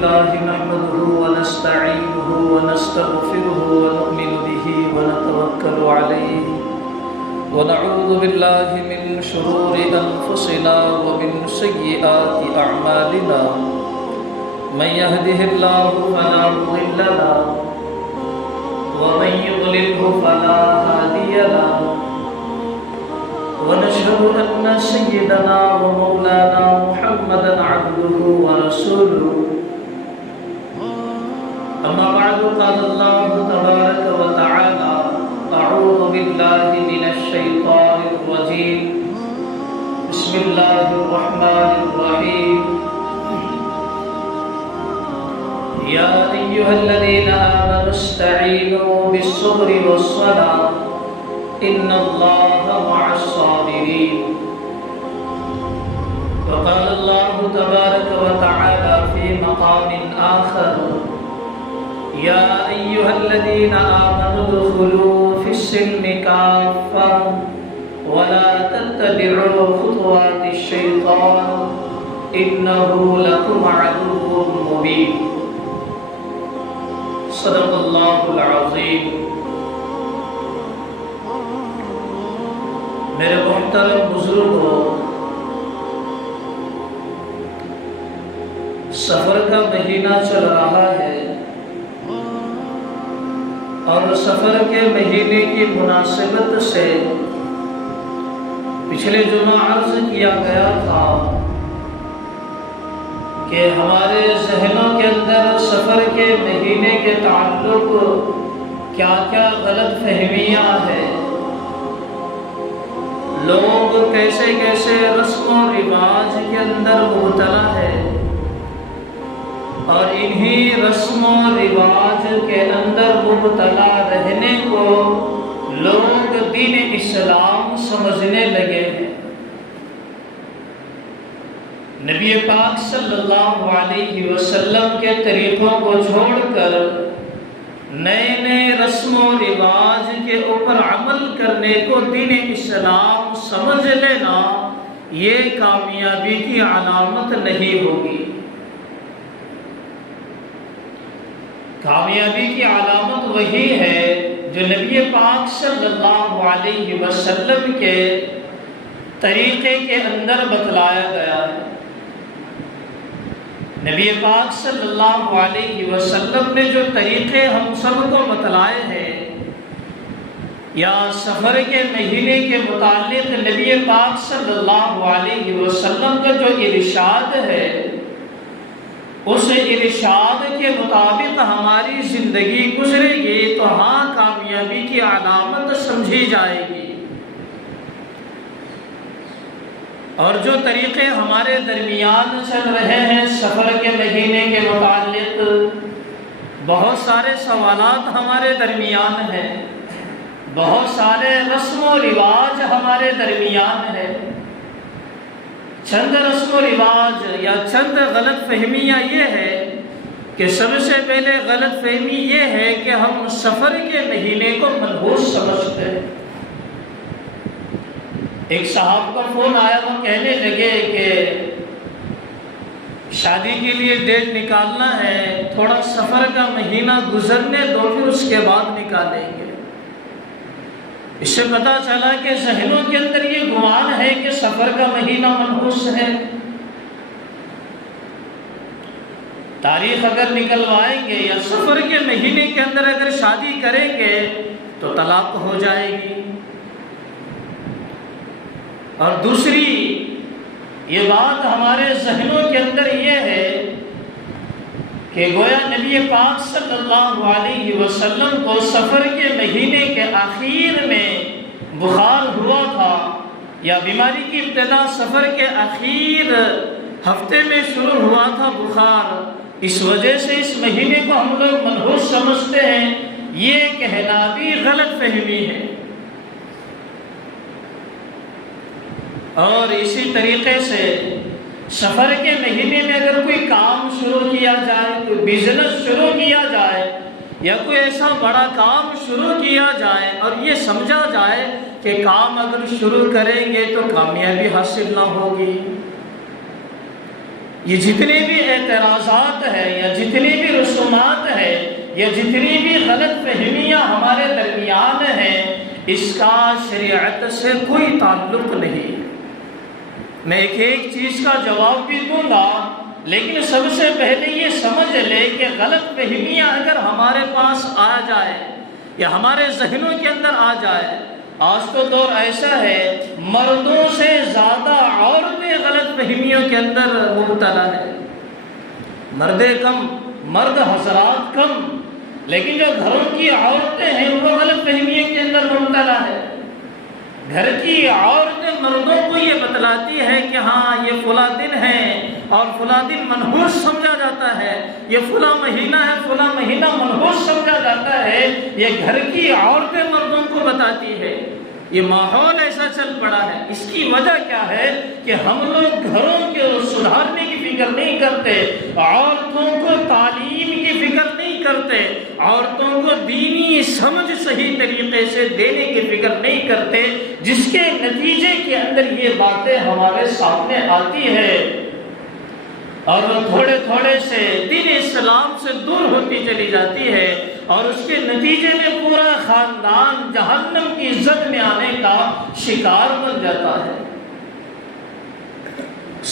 لله نحمده ونستعينه ونستغفره ونؤمن به ونتوكل عليه ونعوذ بالله من شرور أنفسنا ومن سيئات أعمالنا من يهده الله فلا مضل له ومن يضلله فلا هادي له ونشهد أن سيدنا ومولانا محمدا عبده ورسوله أما بعد قال الله تبارك وتعالى أعوذ بالله من الشيطان الرجيم بسم الله الرحمن الرحيم يا أيها الذين آمنوا استعينوا بالصبر والصلاة إن الله مع الصابرين. وقال الله تبارك وتعالى في مقام آخر يا أيها الذين آمنوا ادخلوا في السلم كافة ولا تتبعوا خطوات الشيطان إنه لكم عدو مبين. صدق الله العظيم. میرے محترم بزرگوں، سفر کا مہینہ چل رہا ہے اور سفر کے مہینے کی مناسبت سے پچھلے جمعہ عرض کیا گیا تھا کہ ہمارے ذہنوں کے اندر سفر کے مہینے کے تعلق کیا کیا غلط فہمیاں ہیں، لوگ کیسے کیسے رسم و رواج کے اندر مبتلا ہے اور انہی رسم و رواج کے اندر مبتلا رہنے کو لوگ دین اسلام سمجھنے لگے ہیں۔ نبی پاک صلی اللہ علیہ وسلم کے طریقوں کو چھوڑ کر نئے نئے رسم و رواج کے اوپر عمل کرنے کو دین اسلام سمجھ لینا یہ کامیابی کی علامت نہیں ہوگی۔ کامیابی کی علامت وہی ہے جو نبی پاک صلی اللہ علیہ وسلم کے طریقے کے اندر بتلایا گیا ہے۔ نبی پاک صلی اللہ علیہ وسلم نے جو طریقے ہم سب کو بتلائے ہیں، یا سفر کے مہینے کے متعلق نبی پاک صلی اللہ علیہ وسلم کا جو ارشاد ہے، اس ارشاد کے مطابق ہماری زندگی گزرے گی تو ہاں کامیابی کی علامت سمجھی جائے گی۔ اور جو طریقے ہمارے درمیان چل رہے ہیں سفر کے مہینے کے متعلق، بہت سارے سوالات ہمارے درمیان ہیں، بہت سارے رسم و رواج ہمارے درمیان ہیں۔ چند رسم و رواج یا چند غلط فہمیاں یہ ہے کہ سب سے پہلے غلط فہمی یہ ہے کہ ہم سفر کے مہینے کو منحوس سمجھتے ہیں۔ ایک صاحب کا فون آیا، وہ کہنے لگے کہ شادی کے لیے ڈیٹ نکالنا ہے، تھوڑا سفر کا مہینہ گزرنے دو پھر اس کے بعد نکالیں گے۔ اس سے پتہ چلا کہ ذہنوں کے اندر یہ گمان ہے کہ سفر کا مہینہ منحوس ہے۔ تاریخ اگر نکلوائیں گے یا سفر کے مہینے کے اندر اگر شادی کریں گے تو طلاق ہو جائے گی۔ اور دوسری یہ بات ہمارے ذہنوں کے اندر یہ ہے کہ گویا نبی پاک صلی اللہ علیہ وسلم کو سفر کے مہینے کے آخر میں بخار ہوا تھا، یا بیماری کی ابتدا سفر کے آخر ہفتے میں شروع ہوا تھا بخار، اس وجہ سے اس مہینے کو ہم لوگ منحوس سمجھتے ہیں۔ یہ کہنا بھی غلط فہمی ہے۔ اور اسی طریقے سے سفر کے مہینے میں اگر کوئی کام شروع کیا جائے، کوئی بزنس شروع کیا جائے یا کوئی ایسا بڑا کام شروع کیا جائے اور یہ سمجھا جائے کہ کام اگر شروع کریں گے تو کامیابی حاصل نہ ہوگی، یہ جتنے بھی اعتراضات ہیں یا جتنی بھی رسومات ہیں یا جتنی بھی غلط فہمیاں ہمارے درمیان ہیں، اس کا شریعت سے کوئی تعلق نہیں۔ میں ایک چیز کا جواب بھی دوں گا، لیکن سب سے پہلے یہ سمجھ لے کہ غلط فہمیاں اگر ہمارے پاس آ جائے یا ہمارے ذہنوں کے اندر آ جائے، آج تو دور ایسا ہے مردوں سے زیادہ عورتیں غلط فہمیوں کے اندر مبتلا ہے۔ مرد کم، مرد حضرات کم، لیکن جو گھروں کی عورتیں ہیں وہ غلط فہمیوں کے اندر مبتلا ہے۔ گھر کی عورتیں مردوں کو یہ بتلاتی ہے کہ ہاں یہ فلاں دن ہے اور فلاں دن منحوس سمجھا جاتا ہے، یہ فلاں مہینہ ہے، فلاں مہینہ منحوس سمجھا جاتا ہے، یہ گھر کی عورتیں مردوں کو بتاتی ہے۔ یہ ماحول ایسا چل پڑا ہے، اس کی وجہ کیا ہے کہ ہم لوگ گھروں کے سدھارنے کی فکر نہیں کرتے، عورتوں کو تعلیم کی فکر نہیں کرتے، عورتوں کو دینی سمجھ صحیح طریقے سے دینے کی فکر نہیں کرتے، جس کے نتیجے کے اندر یہ باتیں ہمارے سامنے آتی ہے اور وہ تھوڑے تھوڑے سے دین اسلام سے دور ہوتی چلی جاتی ہے، اور اس کے نتیجے میں پورا خاندان جہنم کی زد میں آنے کا شکار بن جاتا ہے۔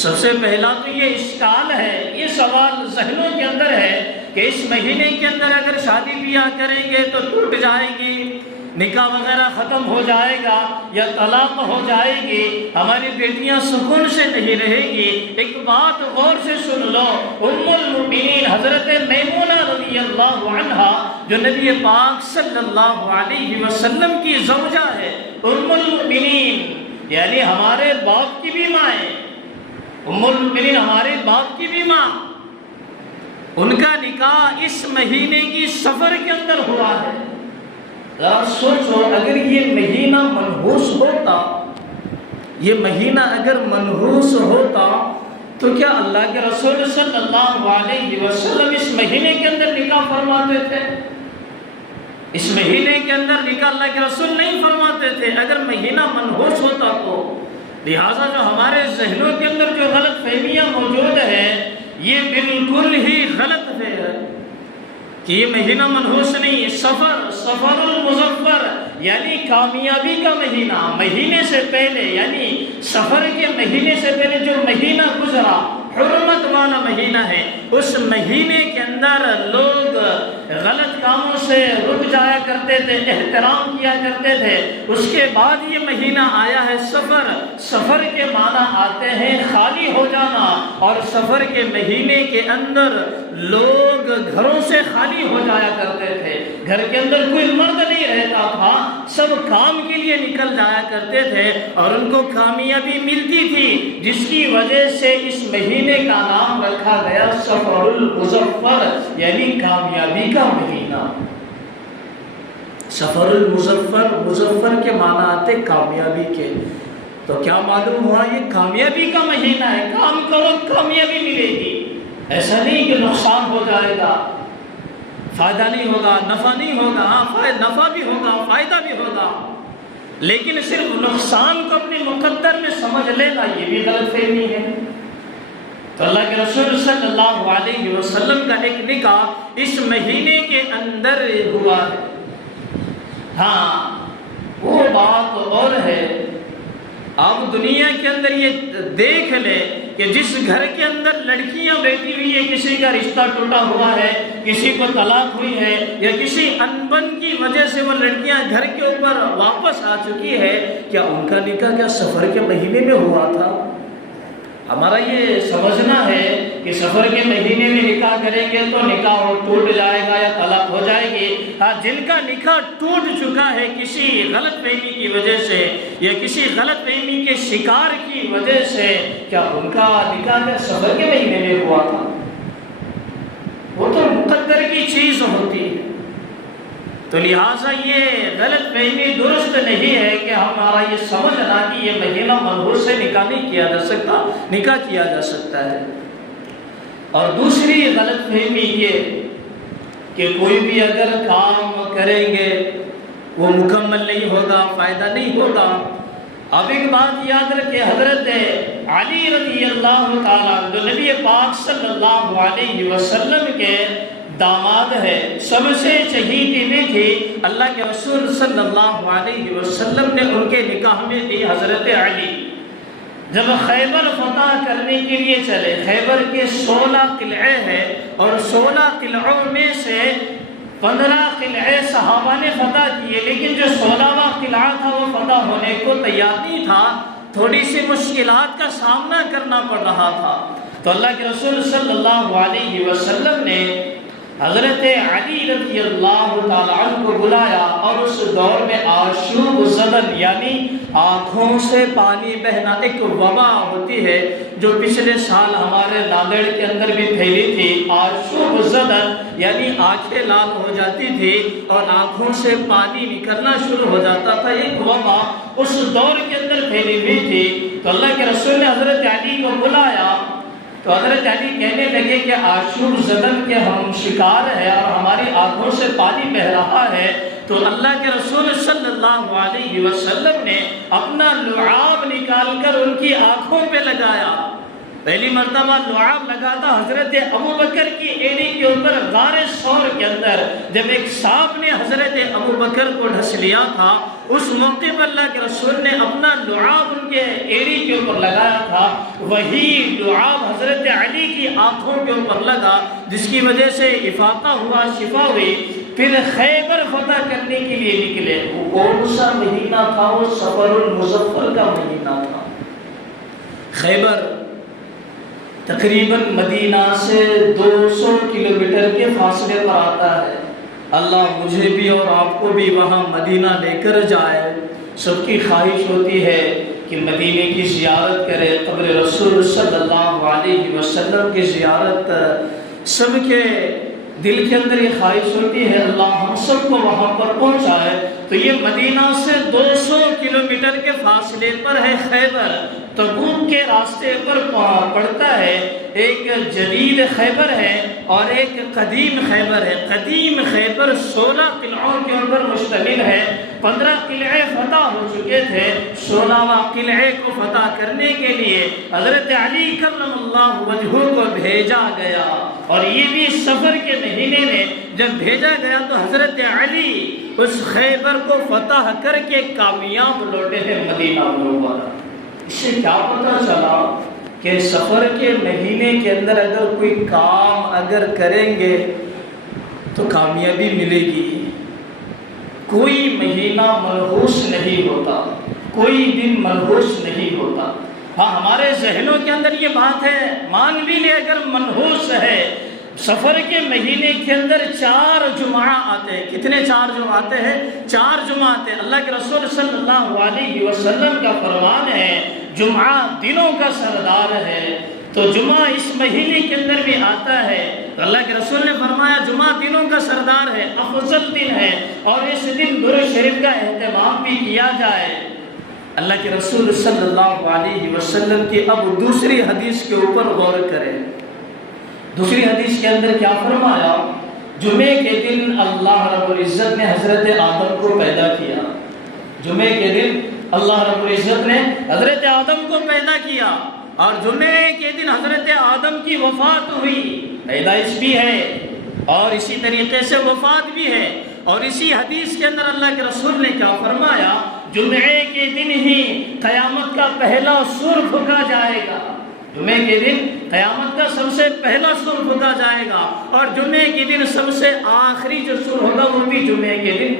سب سے پہلا تو یہ اشکال ہے، یہ سوال ذہنوں کے اندر ہے کہ اس مہینے کے اندر اگر شادی بیاہ کریں گے تو ٹوٹ جائے گی، نکاح وغیرہ ختم ہو جائے گا یا طلاق ہو جائے گی، ہماری بیٹیاں سکون سے نہیں رہے گی۔ ایک بات غور سے سن لو، ام المؤمنین حضرت میمونہ رضی اللہ عنہا جو نبی پاک صلی اللہ علیہ وسلم کی زوجہ ہے، ام المؤمنین یعنی ہمارے باپ کی بھی ماں ہے، ام المؤمنین ہمارے باپ کی بھی ماں، ان کا نکاح اس مہینے کی صفر کے اندر ہوا ہے۔ ذرا سوچو اگر یہ مہینہ منحوس ہوتا، یہ مہینہ اگر منحوس ہوتا تو کیا اللہ کے رسول صلی اللہ علیہ وسلم اس مہینے کے اندر نکاح فرماتے تھے؟ اس مہینے کے اندر نکاح اللہ کے رسول نہیں فرماتے تھے اگر مہینہ منحوس ہوتا تو۔ لہٰذا جو ہمارے ذہنوں کے اندر جو غلط فہمیاں موجود ہیں یہ بالکل ہی غلط ہے کہ یہ مہینہ منحوس نہیں، سفر المظفر یعنی کامیابی کا مہینہ، مہینے سے پہلے یعنی سفر کے مہینے سے پہلے جو مہینہ گزرا حرمت والا مہینہ ہے، اس مہینے کے اندر لوگ غلط کاموں سے رک جایا کرتے تھے، احترام کیا کرتے تھے۔ اس کے بعد یہ مہینہ آیا ہے سفر، سفر کے معنی آتے ہیں خالی ہو جانا، اور سفر کے مہینے کے اندر لوگ گھروں سے خالی ہو جایا کرتے تھے، گھر کے اندر کوئی مرد نہیں رہتا تھا، سب کام کے لیے نکل جایا کرتے تھے اور ان کو کامیابی ملتی تھی، جس کی وجہ سے اس مہینے کا نام رکھا گیا سفر المظفر یعنی کامیابی کا مہینہ۔ سفر المظفر، مظفر کے معنی آتے کامیابی کے، تو کیا معلوم ہوا یہ کامیابی کا مہینہ ہے، کام کرو کامیابی ملے گی، ایسا نہیں کہ نقصان ہو جائے گا، فائدہ نہیں ہوگا، نفع نہیں ہوگا، ہاں نفع بھی ہوگا، فائدہ بھی ہوگا، لیکن صرف نقصان کو اپنے مقدر میں سمجھ لینا یہ بھی غلط فہمی ہے۔ تو اللہ کے رسول صلی اللہ علیہ وسلم کا ایک نکاح اس مہینے کے اندر ہوا ہے۔ ہاں وہ بات اور ہے، آپ دنیا کے اندر یہ دیکھ لیں کہ جس گھر کے اندر لڑکیاں بیٹھی ہوئی ہیں، کسی کا رشتہ ٹوٹا ہوا ہے، کسی کو طلاق ہوئی ہے، یا کسی انبن کی وجہ سے وہ لڑکیاں گھر کے اوپر واپس آ چکی ہے، کیا ان کا نکاح کیا سفر کے مہینے میں ہوا تھا؟ ہمارا یہ سمجھنا ہے کہ سفر کے مہینے میں نکاح کریں گے تو نکاح ٹوٹ جائے گا یا طلاق ہو جائے گی۔ ہاں جن کا نکاح ٹوٹ چکا ہے کسی غلط فہمی کی وجہ سے یا کسی غلط فہمی کے شکار کی وجہ سے، کیا ان کا نکاح سفر کے مہینے میں ہوا تھا؟ وہ تو مقدر کی چیز ہوتی ہے۔ تو لہٰذا یہ غلط فہمی درست نہیں ہے کہ ہمارا یہ سمجھنا کہ یہ مہینہ منحوس سے نکاح نہیں کیا جا سکتا، نکاح کیا جا سکتا ہے۔ اور دوسری غلط فہمی یہ کہ کوئی بھی اگر کام کریں گے وہ مکمل نہیں ہوگا، فائدہ نہیں ہوگا، اب ایک بات یاد رکھے، حضرت علی رضی اللہ تعالیٰ جو نبی پاک صلی اللہ علیہ وسلم کے داماد ہے، سب سے چہیتی بھی تھی، اللہ کے رسول صلی اللہ علیہ وسلم نے ان کے نکاح میں دی حضرت علی۔ جب خیبر فتح کرنے کے لیے چلے، خیبر کے 16 قلعے ہیں اور 16 قلعوں میں سے 15 قلعے صحابہ نے فتح کیے، لیکن جو 16واں قلعہ تھا وہ فتح ہونے کو تیار نہیں تھا، تھوڑی سی مشکلات کا سامنا کرنا پڑ رہا تھا۔ تو اللہ کے رسول صلی اللہ علیہ وسلم نے حضرت علی رضی اللہ تعالیٰ عنہ کو بلایا، اور اس دور میں آشوب زدن یعنی آنکھوں سے پانی بہنا ایک وبا ہوتی ہے جو پچھلے سال ہمارے ناندیڑ کے اندر بھی پھیلی تھی۔ آشوب زدن یعنی آنکھیں لال ہو جاتی تھی اور آنکھوں سے پانی نکلنا شروع ہو جاتا تھا، ایک وبا اس دور کے اندر پھیلی ہوئی تھی۔ تو اللہ کے رسول نے حضرت علی کو بلایا، تو حضرت علی کہنے لگے کہ آشوب زدن کے ہم شکار ہیں اور ہماری آنکھوں سے پانی بہ رہا ہے۔ تو اللہ کے رسول صلی اللہ علیہ وسلم نے اپنا لعاب نکال کر ان کی آنکھوں پہ لگایا۔ پہلی مرتبہ لعاب لگا تھا حضرت ابوبکر کی ایڑی کے اوپر غار ثور کے اندر، جب ایک سانپ نے حضرت ابوبکر کو ڈھس لیا تھا، اس موقع پر اللہ کے رسول نے اپنا لعاب ان کے ایڑی کے اوپر لگایا تھا، وہی لعاب حضرت علی کی آنکھوں کے اوپر لگا، جس کی وجہ سے افاقہ ہوا، شفا ہوئی۔ پھر خیبر فتح کرنے کے لیے نکلے۔ وہ کون سا مہینہ تھا؟ وہ صفر المظفر کا مہینہ تھا۔ خیبر تقریباً مدینہ سے 200 کلومیٹر کے فاصلے پر آتا ہے۔ اللہ مجھے بھی اور آپ کو بھی وہاں مدینہ لے کر جائے۔ سب کی خواہش ہوتی ہے کہ مدینے کی زیارت کرے، قبر رسول صلی اللہ علیہ وسلم کی زیارت، سب کے دل کے اندر یہ خواہش ہوتی ہے اللہ ہم سب کو وہاں پر پہنچائے۔ تو یہ مدینہ سے 200 کلومیٹر کے فاصلے پر ہے خیبر، تبوک کے راستے پر پڑتا ہے۔ ایک جدید خیبر ہے اور ایک قدیم خیبر ہے۔ قدیم خیبر 16 قلعوں کے اوپر مشتمل ہے، 15 قلعے فتح ہو چکے تھے، 16واں قلعے کو فتح کرنے کے لیے حضرت علی کرم اللہ وجہہ کو بھیجا گیا، اور یہ بھی سفر کے مہینے میں جب بھیجا گیا تو حضرت علی اس خیبر کو فتح کر کے کامیاب لوٹے ہیں مدینہ منورہ۔ اس سے کیا پتہ چلا کہ سفر کے مہینے کے اندر اگر کوئی کام اگر کریں گے تو کامیابی ملے گی۔ کوئی مہینہ منحوس نہیں ہوتا، کوئی دن منحوس نہیں ہوتا۔ ہاں ہمارے ذہنوں کے اندر یہ بات ہے، مان بھی لے اگر منحوس ہے، سفر کے مہینے کے اندر 4 جمعہ آتے ہیں۔ کتنے 4 جمعہ آتے ہیں؟ 4 جمعہ آتے ہیں۔ اللہ کے رسول صلی اللہ علیہ وسلم کا فرمان ہے جمعہ دنوں کا سردار ہے، تو جمعہ اس مہینے کے اندر بھی آتا ہے۔ تو اللہ کے رسول نے فرمایا جمعہ دنوں کا سردار ہے، افضل دن ہے، اور اس دن درود شریف کا اہتمام بھی کیا جائے۔ اللہ کے رسول صلی اللہ علیہ وسلم کی اب دوسری حدیث کے اوپر غور کریں۔ دوسری حدیث کے اندر کیا فرمایا؟ جمعے کے دن اللہ رب العزت نے حضرت آدم کو پیدا کیا۔ جمعے کے دن اللہ رب العزت نے حضرت آدم کو پیدا کیا، اور جمعے کے دن حضرت آدم کی وفات ہوئی۔ پیدائش بھی ہے اور اسی طریقے سے وفات بھی ہے، اور اسی حدیث کے اندر اللہ کے رسول نے کیا فرمایا؟ جمعے کے دن ہی قیامت کا پہلا سور پھونکا جائے گا۔ جمعے کے دن قیامت کا سب سے پہلا سور پھونکا جائے گا، اور جمعے کے دن سب سے آخری جو سور ہوگا وہ بھی جمعے کے دن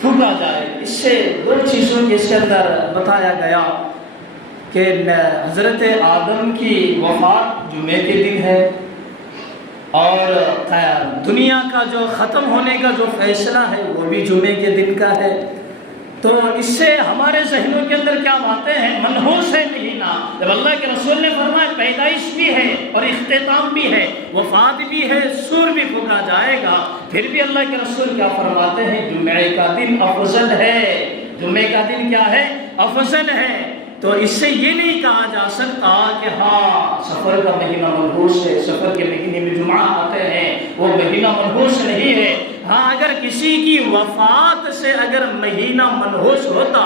پھونکا جائے گا۔ اس سے 2 چیزوں کے اس کے اندر بتایا گیا کہ حضرت آدم کی وفات جمعے کے دن ہے، اور دنیا کا جو ختم ہونے کا جو فیصلہ ہے وہ بھی جمعے کے دن کا ہے۔ تو اس سے ہمارے ذہنوں کے اندر کیا باتیں ہیں؟ منحوس ہے مہینہ۔ جب اللہ کے رسول نے فرمایا پیدائش بھی ہے اور اختتام بھی ہے، وفات بھی ہے، سور بھی پھونکا جائے گا، پھر بھی اللہ کے رسول کیا فرماتے ہیں؟ جمعے کا دن افضل ہے۔ جمعے کا دن کیا ہے؟ افضل ہے۔ تو اس سے یہ نہیں کہا جا سکتا کہ ہاں سفر کا مہینہ منحوس ہے، سفر کے مہینے میں جمعہ آتے ہیں، وہ مہینہ منحوس نہیں ہے۔ ہاں اگر کسی کی وفات سے اگر مہینہ منحوس ہوتا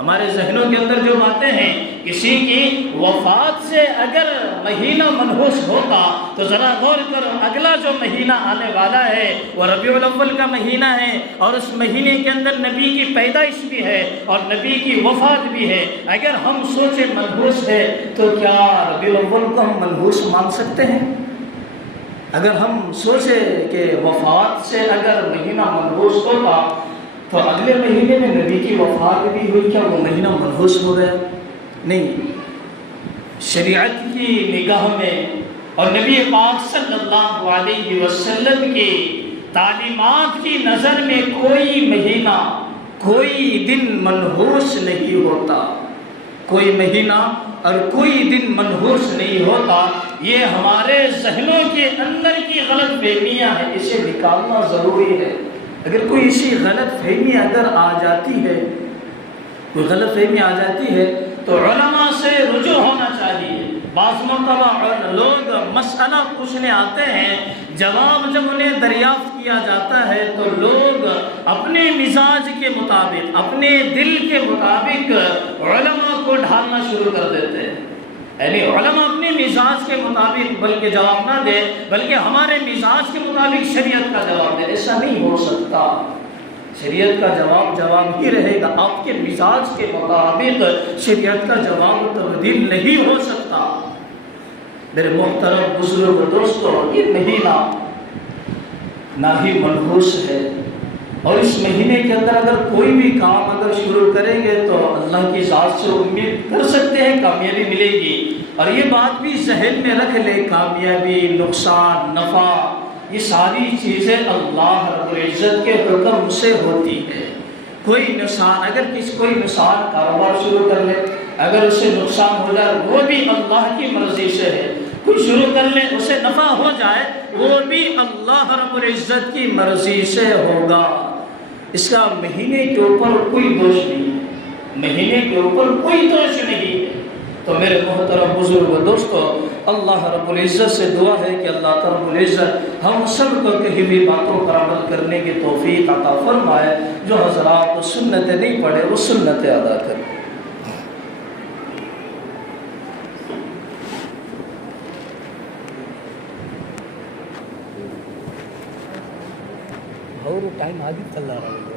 ہمارے ذہنوں کے اندر جو باتیں ہیں، کسی کی وفات سے اگر مہینہ منحوس ہوتا تو ذرا غور کرو، اگلا جو مہینہ آنے والا ہے وہ ربیع الاول کا مہینہ ہے، اور اس مہینے کے اندر نبی کی پیدائش بھی ہے اور نبی کی وفات بھی ہے۔ اگر ہم سوچیں منحوس ہے تو کیا ربیع الاول کو ہم منحوس مان سکتے ہیں؟ اگر ہم سوچیں کہ وفات سے اگر مہینہ منحوس ہوتا تو اگلے مہینے میں نبی کی وفات بھی ہوئی، کیا وہ مہینہ منحوس ہو گیا؟ نہیں۔ شریعت کی نگاہ میں اور نبی پاک صلی اللہ علیہ وسلم کی تعلیمات کی نظر میں کوئی مہینہ، کوئی دن منحوس نہیں ہوتا، کوئی مہینہ اور کوئی دن منحوس نہیں ہوتا۔ یہ ہمارے ذہنوں کے اندر کی غلط فہمیاں ہیں، اسے نکالنا ضروری ہے۔ اگر کوئی اسی غلط فہمی اگر آ جاتی ہے، کوئی غلط فہمی آ جاتی ہے تو علماء سے رجوع ہونا چاہیے۔ بعض مرتبہ لوگ مسئلہ پوچھنے آتے ہیں، جواب جب انہیں دریافت کیا جاتا ہے تو لوگ اپنے مزاج کے مطابق، اپنے دل کے مطابق علماء کو ڈھالنا شروع کر دیتے ہیں۔ یعنی علماء اپنے مزاج کے مطابق بلکہ جواب نہ دے، بلکہ ہمارے مزاج کے مطابق شریعت کا جواب دے۔ ایسا نہیں ہو سکتا۔ شریعت کا جواب ہی رہے گا، آپ کے مزاج کے مطابق شریعت کا جواب تبدیل نہیں ہو سکتا۔ میرے محترم بزرگ دوستو، یہ مہینہ نہ ہی منحوس ہے، اور اس مہینے کے اندر اگر کوئی بھی کام اگر شروع کریں گے تو اللہ کی ذات سے امید کر سکتے ہیں کامیابی ملے گی۔ اور یہ بات بھی ذہن میں رکھ لیں، کامیابی، نقصان، نفع، یہ ساری چیزیں اللہ رب العزت کے حکم سے ہوتی ہے۔ کوئی انسان کاروبار شروع کر لے، اگر اسے نقصان ہو جائے وہ بھی اللہ کی مرضی سے ہے، کوئی شروع کر لے اسے نفع ہو جائے وہ بھی اللہ رب العزت کی مرضی سے ہوگا۔ اس کا مہینے کے اوپر کوئی دوش نہیں ہے، مہینے کے اوپر کوئی دوش نہیں ہے۔ تو میرے محترم بزرگ دوستو، اللہ رب العزت سے دعا ہے کہ اللہ رب العزت ہم سب کو کہیں بھی باتوں پر عمل کرنے کی توفیق عطا فرمائے۔ جو حضرات سنتیں نہیں پڑھے وہ سنتیں ادا کریں۔ اور ٹائم آگے چل رہا ہے۔